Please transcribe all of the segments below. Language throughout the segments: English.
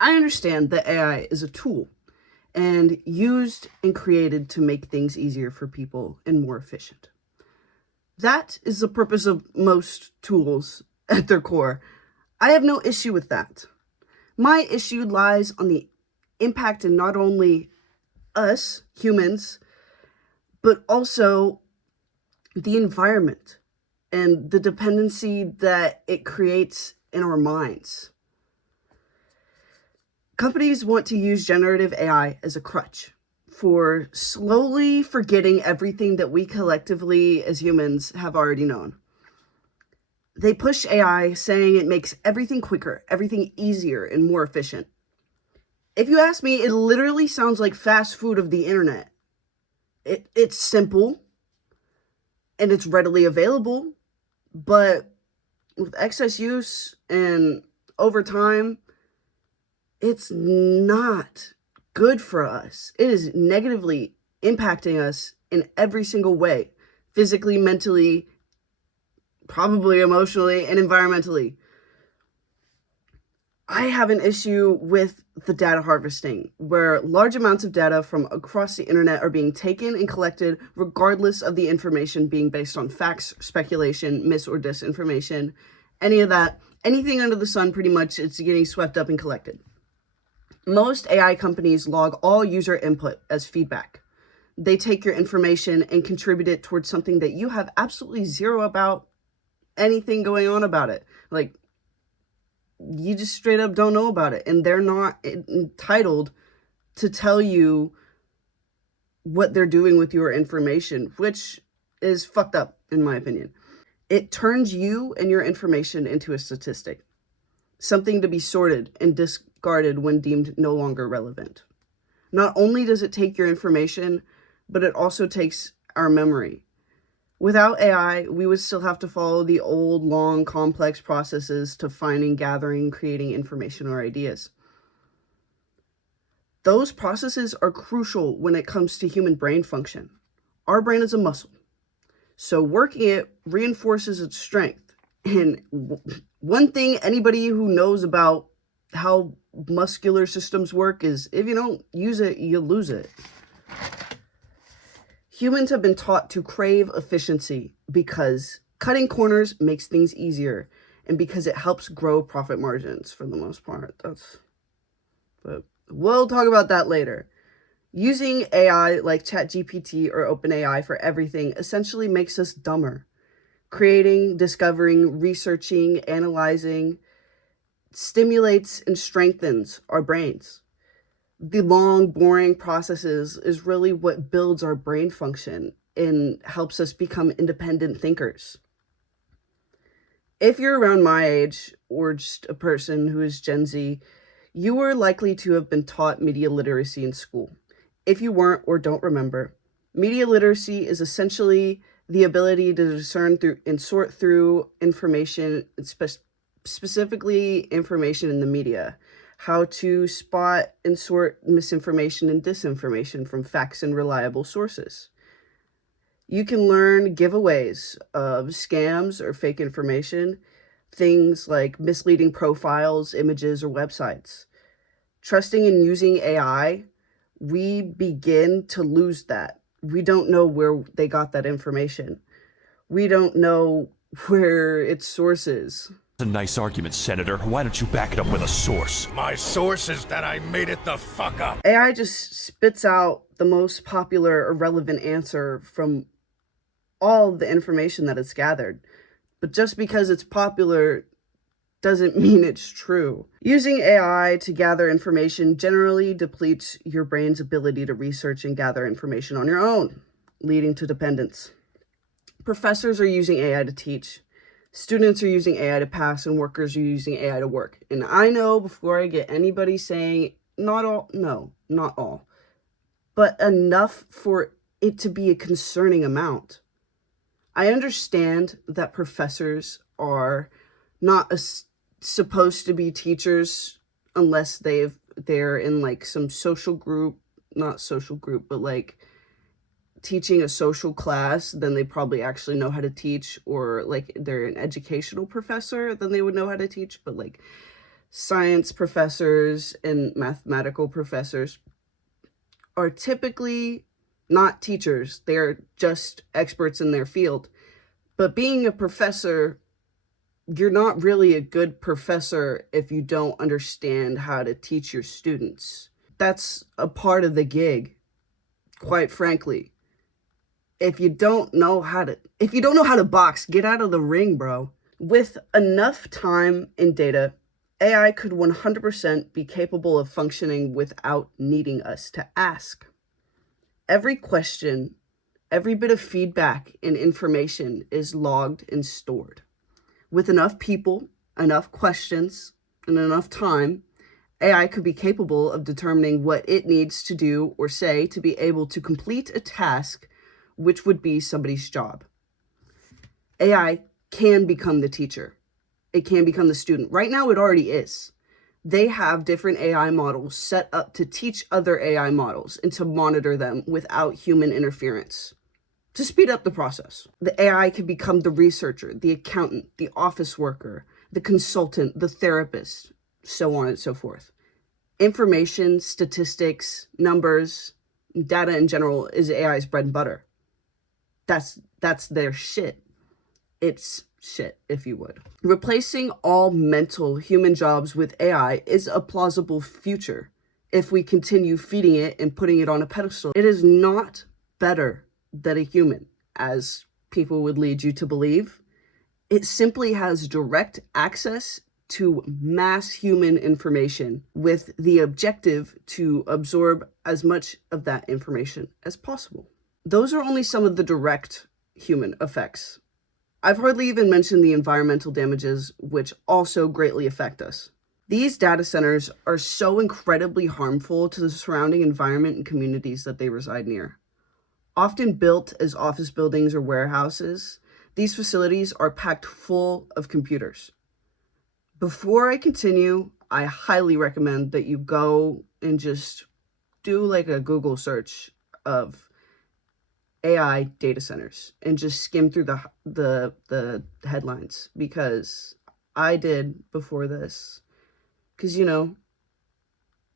I understand that AI is a tool and used and created to make things easier for people and more efficient. That is the purpose of most tools at their core. I have no issue with that. My issue lies on the impact in not only us, humans, but also the environment and the dependency that it creates in our minds. Companies want to use generative AI as a crutch for slowly forgetting everything that we collectively as humans have already known. They push AI saying it makes everything quicker, everything easier, and more efficient. If you ask me, it literally sounds like fast food of the internet. It's simple and it's readily available, but with excess use and over time, it's not good for us. It is negatively impacting us in every single way, physically, mentally, probably emotionally, and environmentally. I have an issue with the data harvesting, where large amounts of data from across the internet are being taken and collected, regardless of the information being based on facts, speculation, mis or disinformation, any of that, anything under the sun, pretty much, it's getting swept up and collected. Most AI companies log all user input as feedback. They take your information and contribute it towards something that you have absolutely zero about anything going on about it. Like, you just straight up don't know about it, and they're not entitled to tell you what they're doing with your information, which is fucked up in my opinion. It turns you and your information into a statistic, something to be sorted and discarded when deemed no longer relevant. Not only does it take your information, but it also takes our memory. Without AI, we would still have to follow the old, long, complex processes to finding, gathering, creating information or ideas. Those processes are crucial when it comes to human brain function. Our brain is a muscle, so working it reinforces its strength. And one thing anybody who knows about how muscular systems work is if you don't use it, you lose it. Humans have been taught to crave efficiency because cutting corners makes things easier and because it helps grow profit margins for the most part. But we'll talk about that later. Using AI like ChatGPT or OpenAI for everything essentially makes us dumber. Creating, discovering, researching, analyzing stimulates and strengthens our brains. The long, boring processes is really what builds our brain function and helps us become independent thinkers. If you're around my age or just a person who is Gen Z, you are likely to have been taught media literacy in school. If you weren't or don't remember, media literacy is essentially the ability to discern through and sort through information, specifically information in the media, how to spot and sort misinformation and disinformation from facts and reliable sources. You can learn giveaways of scams or fake information, things like misleading profiles, images, or websites. Trusting and using AI, we begin to lose that. We don't know where they got that information. We don't know where its source is. A nice argument, Senator. Why don't you back it up with a source? My source is that I made it the fuck up. AI just spits out the most popular or relevant answer from all the information that it's gathered. But just because it's popular doesn't mean it's true. Using AI to gather information generally depletes your brain's ability to research and gather information on your own, leading to dependence. Professors are using AI to teach. Students are using AI to pass, and workers are using AI to work. And I know before I get anybody saying, not all, no, not all, but enough for it to be a concerning amount. I understand that professors are not supposed to be teachers unless they're in like some social group, not social group, but like teaching a social class, then they probably actually know how to teach, or like they're an educational professor, then they would know how to teach. But like science professors and mathematical professors are typically not teachers. They're just experts in their field. But being a professor, you're not really a good professor if you don't understand how to teach your students. That's a part of the gig, quite frankly. If you don't know how to box, get out of the ring, bro. With enough time and data, AI could 100% be capable of functioning without needing us to ask. Every question, every bit of feedback and information is logged and stored. With enough people, enough questions, and enough time, AI could be capable of determining what it needs to do or say to be able to complete a task, which would be somebody's job. AI can become the teacher. It can become the student. Right now, it already is. They have different AI models set up to teach other AI models and to monitor them without human interference, to speed up the process. The AI can become the researcher, the accountant, the office worker, the consultant, the therapist, so on and so forth. Information, statistics, numbers, data in general is AI's bread and butter. That's their shit. It's shit, if you would. Replacing all mental human jobs with AI is a plausible future if we continue feeding it and putting it on a pedestal. It is not better than a human, as people would lead you to believe. It simply has direct access to mass human information with the objective to absorb as much of that information as possible. Those are only some of the direct human effects. I've hardly even mentioned the environmental damages, which also greatly affect us. These data centers are so incredibly harmful to the surrounding environment and communities that they reside near. Often built as office buildings or warehouses, these facilities are packed full of computers. Before I continue, I highly recommend that you go and just do like a Google search of AI data centers and just skim through the headlines, because I did before this, because I'm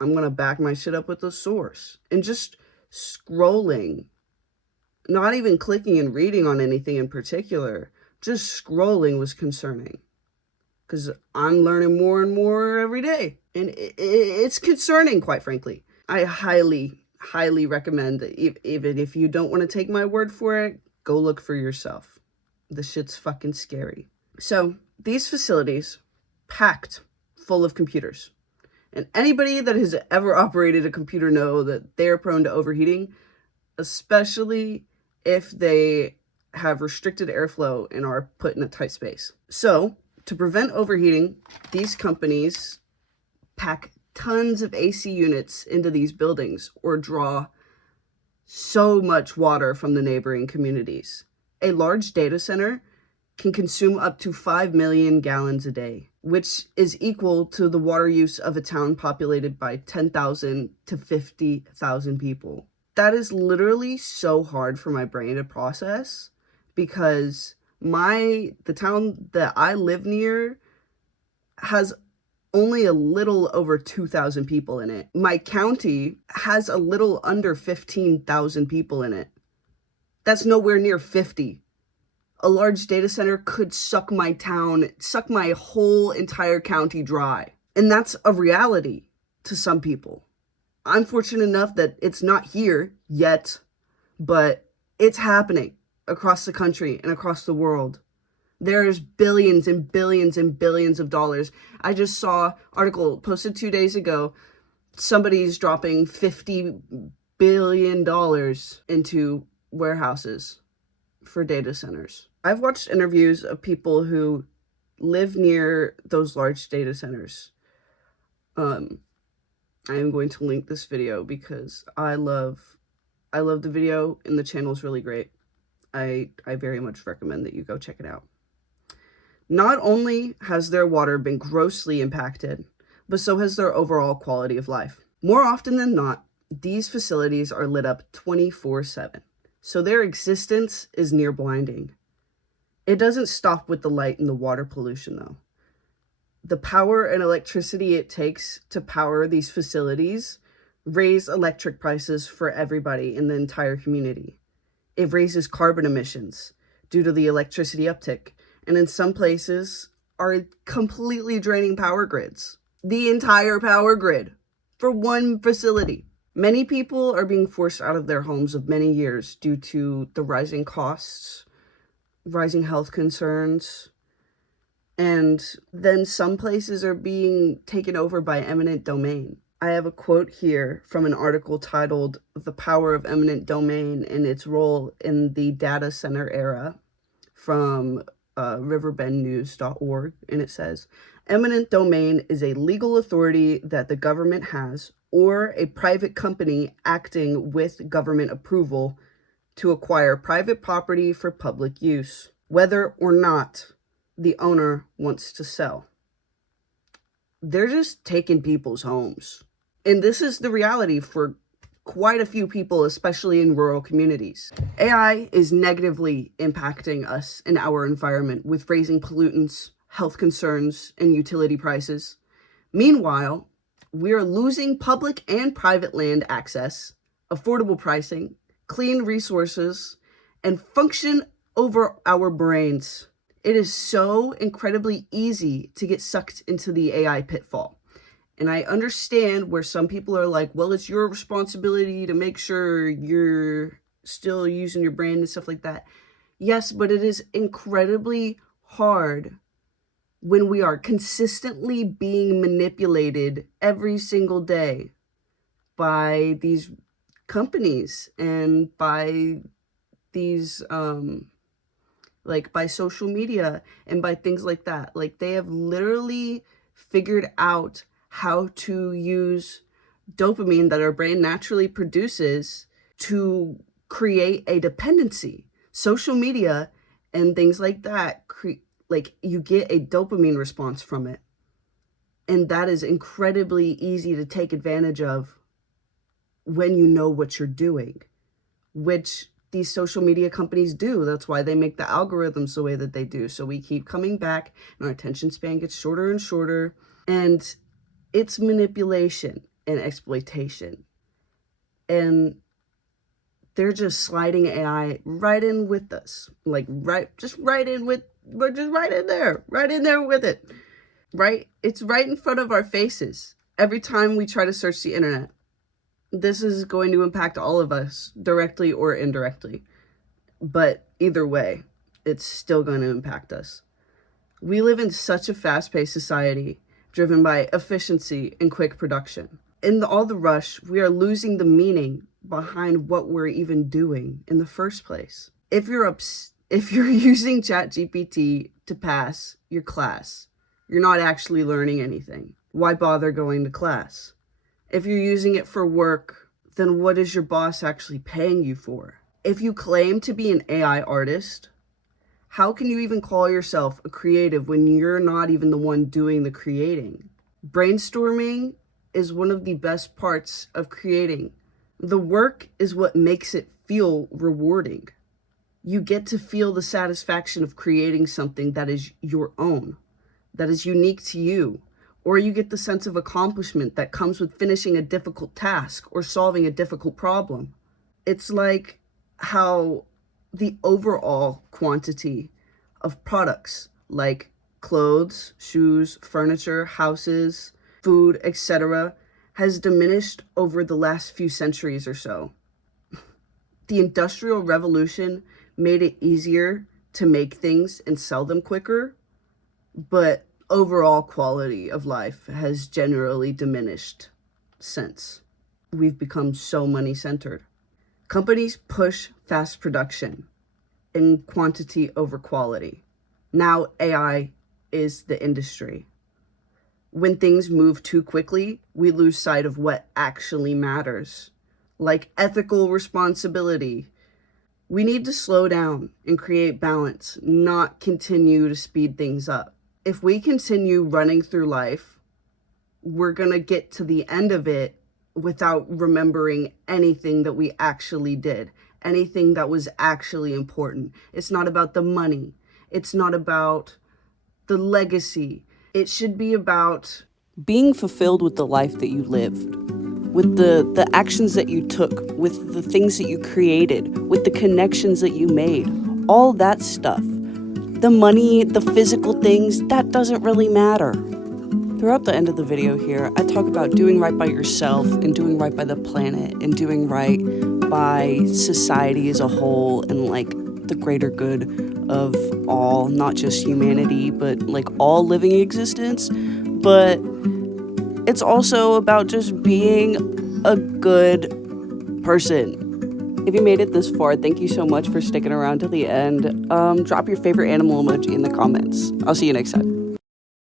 gonna back my shit up with the source. And just scrolling, not even clicking and reading on anything in particular, just scrolling was concerning, because I'm learning more and more every day, and it's concerning, quite frankly. I highly recommend that even if you don't want to take my word for it, go look for yourself. The shit's fucking scary. So these facilities, packed full of computers, and anybody that has ever operated a computer know that they're prone to overheating, especially if they have restricted airflow and are put in a tight space. So to prevent overheating, these companies pack tons of AC units into these buildings or draw so much water from the neighboring communities. A large data center can consume up to 5 million gallons a day, which is equal to the water use of a town populated by 10,000 to 50,000 people. That is literally so hard for my brain to process, because the town that I live near has only a little over 2,000 people in it. My county has a little under 15,000 people in it. That's nowhere near 50. A large data center could suck my whole entire county dry. And that's a reality to some people. I'm fortunate enough that it's not here yet, but it's happening across the country and across the world. There's billions and billions and billions of dollars. I just saw an article posted 2 days ago. Somebody's dropping $50 billion into warehouses for data centers. I've watched interviews of people who live near those large data centers. I am going to link this video because I love the video, and the channel is really great. I very much recommend that you go check it out. Not only has their water been grossly impacted, but so has their overall quality of life. More often than not, these facilities are lit up 24/7, so their existence is near blinding. It doesn't stop with the light and the water pollution, though. The power and electricity it takes to power these facilities raise electric prices for everybody in the entire community. It raises carbon emissions due to the electricity uptick, and in some places are completely draining power grids. The entire power grid for one facility. Many people are being forced out of their homes of many years due to the rising costs, rising health concerns, and then some places are being taken over by eminent domain. I have a quote here from an article titled "The Power of Eminent Domain and Its Role in the Data Center Era" from riverbendnews.org, and it says, "Eminent domain is a legal authority that the government has or a private company acting with government approval to acquire private property for public use, whether or not the owner wants to sell." They're just taking people's homes. And this is the reality for quite a few people, especially in rural communities. AI is negatively impacting us in our environment with raising pollutants, health concerns, and utility prices. Meanwhile, we are losing public and private land access, affordable pricing, clean resources, and function over our brains. It is so incredibly easy to get sucked into the AI pitfall. And I understand where some people are like, well, it's your responsibility to make sure you're still using your brain and stuff like that. Yes, but it is incredibly hard when we are consistently being manipulated every single day by these companies and by these, like by social media and by things like that. Like they have literally figured out how to use dopamine that our brain naturally produces to create a dependency. Social media and things like that, like you get a dopamine response from it. And that is incredibly easy to take advantage of when you know what you're doing, which these social media companies do. That's why they make the algorithms the way that they do. So we keep coming back and our attention span gets shorter and shorter. And it's manipulation and exploitation. And they're just sliding AI right in with us. Like we're just right in there with it. Right? It's right in front of our faces. Every time we try to search the internet, this is going to impact all of us directly or indirectly. But either way, it's still going to impact us. We live in such a fast-paced society driven by efficiency and quick production. In all the rush, we are losing the meaning behind what we're even doing in the first place. If you're using ChatGPT to pass your class, you're not actually learning anything. Why bother going to class? If you're using it for work, then what is your boss actually paying you for? If you claim to be an AI artist, how can you even call yourself a creative when you're not even the one doing the creating? Brainstorming is one of the best parts of creating. The work is what makes it feel rewarding. You get to feel the satisfaction of creating something that is your own, that is unique to you, or you get the sense of accomplishment that comes with finishing a difficult task or solving a difficult problem. It's like how the overall quantity of products like clothes, shoes, furniture, houses, food, etc. has diminished over the last few centuries or so. The Industrial Revolution made it easier to make things and sell them quicker, but overall quality of life has generally diminished since. We've become so money-centered. Companies push fast production and quantity over quality. Now AI is the industry. When things move too quickly, we lose sight of what actually matters, like ethical responsibility. We need to slow down and create balance, not continue to speed things up. If we continue running through life, we're going to get to the end of it without remembering anything that we actually did, anything that was actually important. It's not about the money. It's not about the legacy. It should be about being fulfilled with the life that you lived, with the actions that you took, with the things that you created, with the connections that you made, all that stuff. The money, the physical things, that doesn't really matter. Throughout the end of the video here, I talk about doing right by yourself and doing right by the planet and doing right by society as a whole and like the greater good of all, not just humanity, but like all living existence. But it's also about just being a good person. If you made it this far, thank you so much for sticking around till the end. Drop your favorite animal emoji in the comments. I'll see you next time.